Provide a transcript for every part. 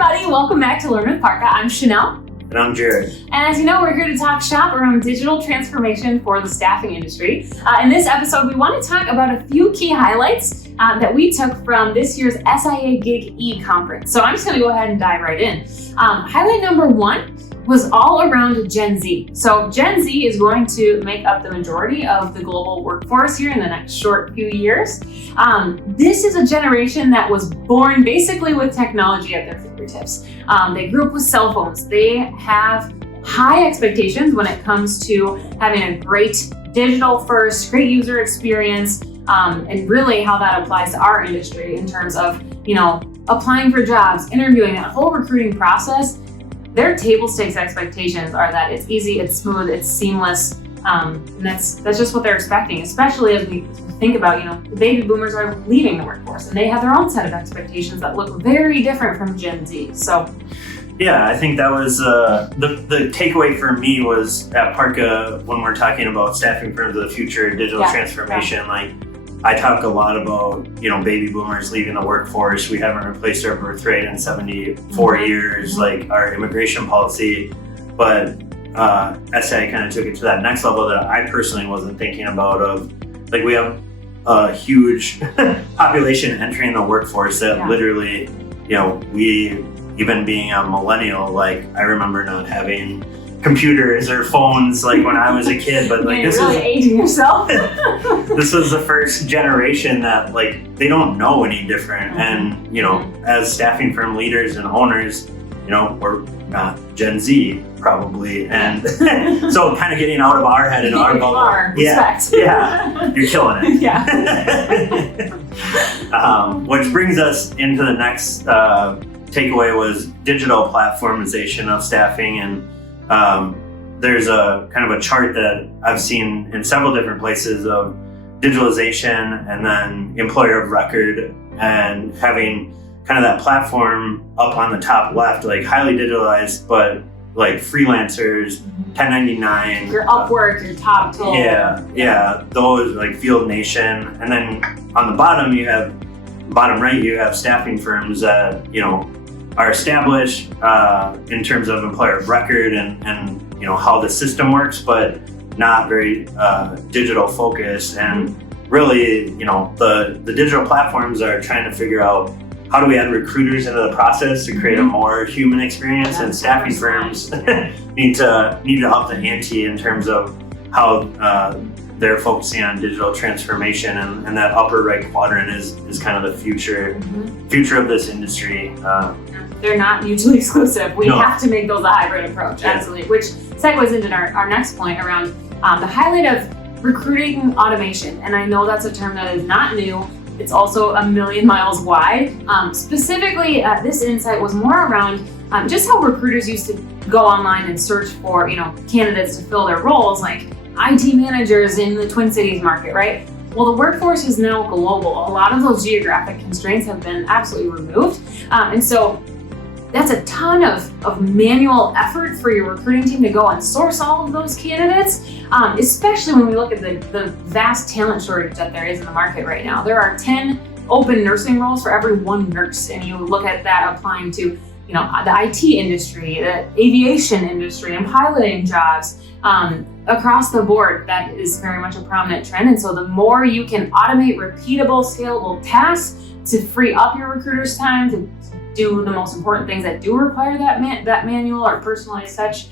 everybody, welcome back to Learn with Parka. I'm Chanel. And I'm Jared. And as you know, we're here to talk shop around digital transformation for the staffing industry. In this episode, we want to talk about a few key highlights that we took from this year's SIA Gig-E Conference. So I'm just going to go ahead and dive right in. Highlight number one was all around Gen Z. So Gen Z is going to make up the majority of the global workforce here in the next short few years. This is a generation that was born basically with technology at their fingertips. They grew up with cell phones. They have high expectations when it comes to having a great digital first, great user experience, and really how that applies to our industry in terms of, applying for jobs, interviewing, that whole recruiting process. Their table stakes expectations are that it's easy, it's smooth, it's seamless, and that's just what they're expecting, especially as we think about, the baby boomers are leaving the workforce and they have their own set of expectations that look very different from Gen Z. So yeah, I think that was the takeaway for me was at Parka when we're talking about staffing firms of the future, digital transformation, I talk a lot about, baby boomers leaving the workforce. We haven't replaced our birth rate in 74 years, like our immigration policy. But SIA kind of took it to that next level that I personally wasn't thinking about of, we have a huge population entering the workforce that literally, we, even being a millennial, I remember not having computers or phones when I was a kid, but this really is aging yourself. This was the first generation that they don't know any different. And as staffing firm leaders and owners, we're not Gen Z probably, and so kind of getting out of our head and our bubble. Yeah, you're killing it. Which brings us into the next takeaway was digital platformization of staffing. And there's a kind of a chart that I've seen in several different places of digitalization and then employer of record and having kind of that platform up on the top left, highly digitalized, but freelancers, 1099. Your Upwork, your Top Tool. Yeah, those Field Nation. And then on the bottom right, you have staffing firms that, are established in terms of employer of record and how the system works, but not very digital focused. And really, the digital platforms are trying to figure out how do we add recruiters into the process to create a more human experience, and staffing firms need to up the ante in terms of how they're focusing on digital transformation, and that upper right quadrant is kind of the future of this industry. They're not mutually exclusive. We have to make those a hybrid approach, absolutely. Which segues into our next point around the highlight of recruiting automation. And I know that's a term that is not new. It's also a million miles wide. Specifically, this insight was more around just how recruiters used to go online and search for, candidates to fill their roles, like IT managers in the Twin Cities market, right? Well, the workforce is now global. A lot of those geographic constraints have been absolutely removed. And so that's a ton of manual effort for your recruiting team to go and source all of those candidates, especially when we look at the vast talent shortage that there is in the market right now. There are 10 open nursing roles for every one nurse, and you look at that applying to the IT industry, the aviation industry, and piloting jobs across the board. That is very much a prominent trend. And so the more you can automate repeatable, scalable tasks to free up your recruiter's time to do the most important things that do require that manual or personalized touch,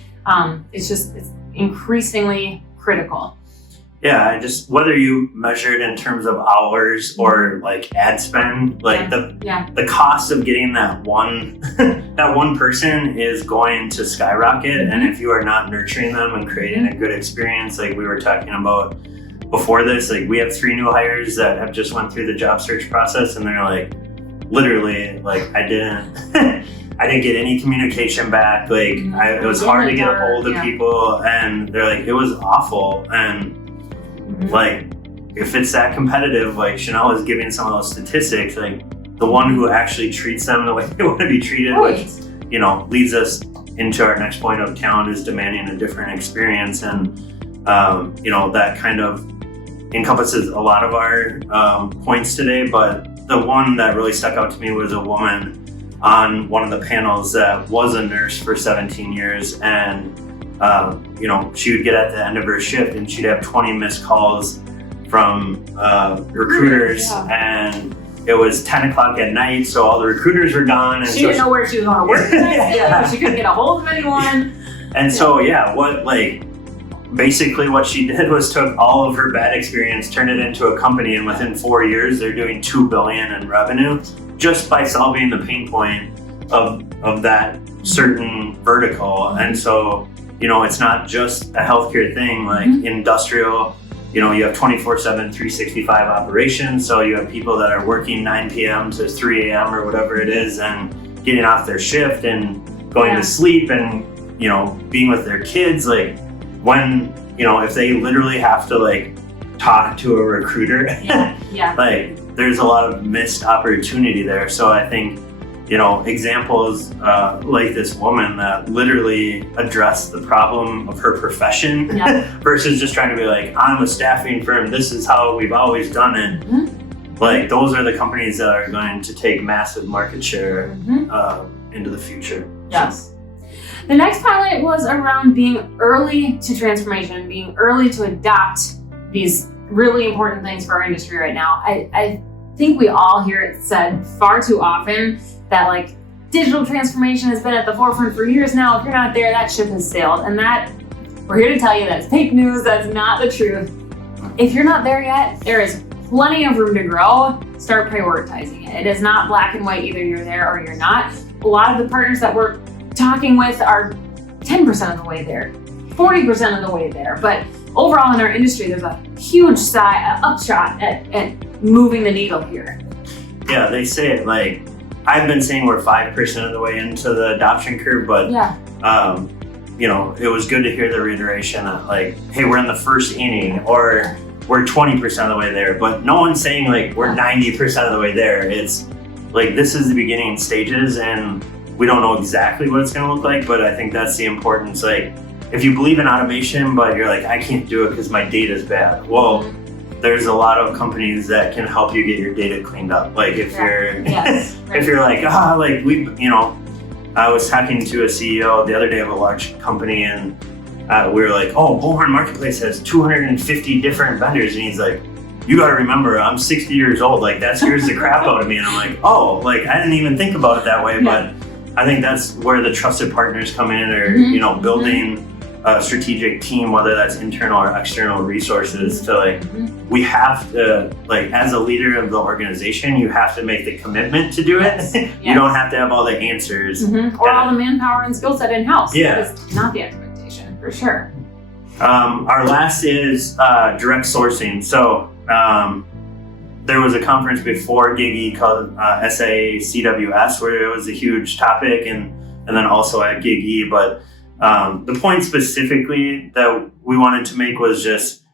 it's increasingly critical. Yeah, whether you measure it in terms of hours or ad spend, the cost of getting that one person is going to skyrocket. And if you are not nurturing them and creating a good experience, like we were talking about before this, we have 3 new hires that have just went through the job search process, and they're literally I didn't get any communication back. It was hard to get a hold of people, and they're it was awful. And if it's that competitive, Chanel is giving some of those statistics, the one who actually treats them the way they want to be treated, which leads us into our next point of talent is demanding a different experience. And that kind of encompasses a lot of our points today, but the one that really stuck out to me was a woman on one of the panels that was a nurse for 17 years, and she would get at the end of her shift and she'd have 20 missed calls from recruiters, and it was 10 o'clock at night, so all the recruiters were gone. And she didn't know where she was going to work the next day. She couldn't get a hold of anyone. And so, basically what she did was took all of her bad experience, turned it into a company, and within 4 years, they're doing $2 billion in revenue just by solving the pain point of that certain vertical. And so, it's not just a healthcare thing, like industrial. You have 24/7, 365 operations. So you have people that are working 9 p.m. to 3 a.m. or whatever it is, and getting off their shift and going to sleep and, being with their kids. Like when, if they literally have to talk to a recruiter, there's a lot of missed opportunity there. So I think, examples like this woman that literally addressed the problem of her profession versus just trying to be like, I'm a staffing firm, this is how we've always done it. Those are the companies that are going to take massive market share into the future. Yes. The next pilot was around being early to transformation, being early to adopt these really important things for our industry right now. I think we all hear it said far too often that digital transformation has been at the forefront for years now. If you're not there, that ship has sailed. And that, we're here to tell you that's fake news, that's not the truth. If you're not there yet, there is plenty of room to grow. Start prioritizing it. It is not black and white, either you're there or you're not. A lot of the partners that we're talking with are 10% of the way there, 40% of the way there. But overall in our industry, there's a huge upshot at moving the needle here. Yeah, they say it I've been saying we're 5% of the way into the adoption curve, but it was good to hear the reiteration that hey, we're in the first inning, or we're 20% of the way there. But no one's saying we're 90% of the way there. It's this is the beginning stages, and we don't know exactly what it's going to look like. But I think that's the importance. If you believe in automation, but you're I can't do it because my data is bad. Well, there's a lot of companies that can help you get your data cleaned up. If you're I was talking to a CEO the other day of a large company, and we were Bullhorn Marketplace has 250 different vendors, and he's you got to remember, I'm 60 years old. That scares the crap out of me. And I'm I didn't even think about it that way. But I think that's where the trusted partners come in, or building a strategic team, whether that's internal or external resources, to we have to, as a leader of the organization, you have to make the commitment to do it. You don't have to have all the answers. Or all the manpower and skill set in-house. Yeah. That is not the expectation, for sure. Our last is direct sourcing. So there was a conference before Gig-E called SIA CWS, where it was a huge topic, and then also at Gig-E. But the point specifically that we wanted to make was just,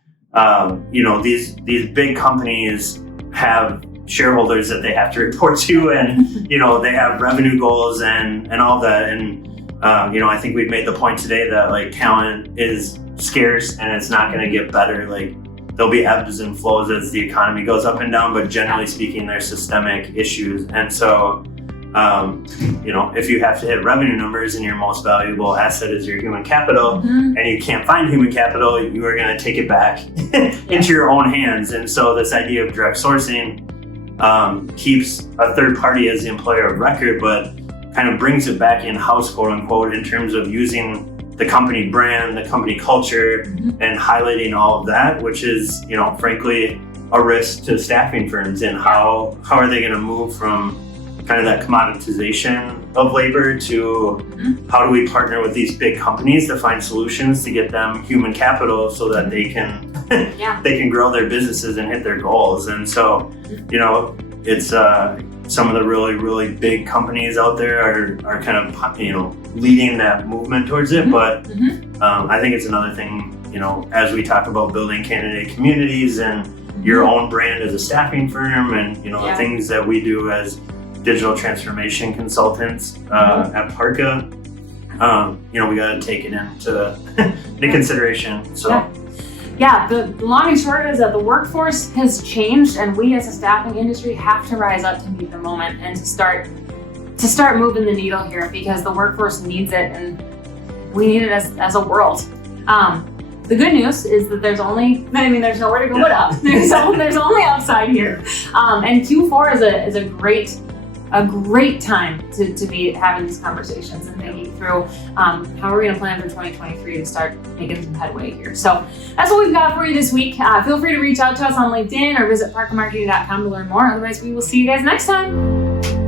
these big companies have shareholders that they have to report to, and, they have revenue goals and all that. And, I think we've made the point today that talent is scarce and it's not going to get better. There'll be ebbs and flows as the economy goes up and down, but generally speaking, there's systemic issues. And so, if you have to hit revenue numbers and your most valuable asset is your human capital, and you can't find human capital, you are going to take it back into your own hands. And so this idea of direct sourcing keeps a third party as the employer of record, but kind of brings it back in-house, quote unquote, in terms of using the company brand, the company culture, and highlighting all of that, which is, frankly, a risk to staffing firms. And how are they going to move from kind of that commoditization of labor to how do we partner with these big companies to find solutions to get them human capital so that they can they can grow their businesses and hit their goals. And so, it's some of the really, really big companies out there are kind of, leading that movement towards it. But I think it's another thing, as we talk about building candidate communities and your own brand as a staffing firm, and, the things that we do as digital transformation consultants at Parka, we got to take it into consideration. So. Yeah, the long and short is that the workforce has changed, and we as a staffing industry have to rise up to meet the moment and to start to start moving the needle here, because the workforce needs it and we need it as a world. The good news is that there's nowhere to go but up. There's only upside here. And Q4 is a great time to be having these conversations and thinking through how we're going to plan for 2023 to start making some headway here. So that's what we've got for you this week. Feel free to reach out to us on LinkedIn or visit parkermarketing.com to learn more. Otherwise, we will see you guys next time.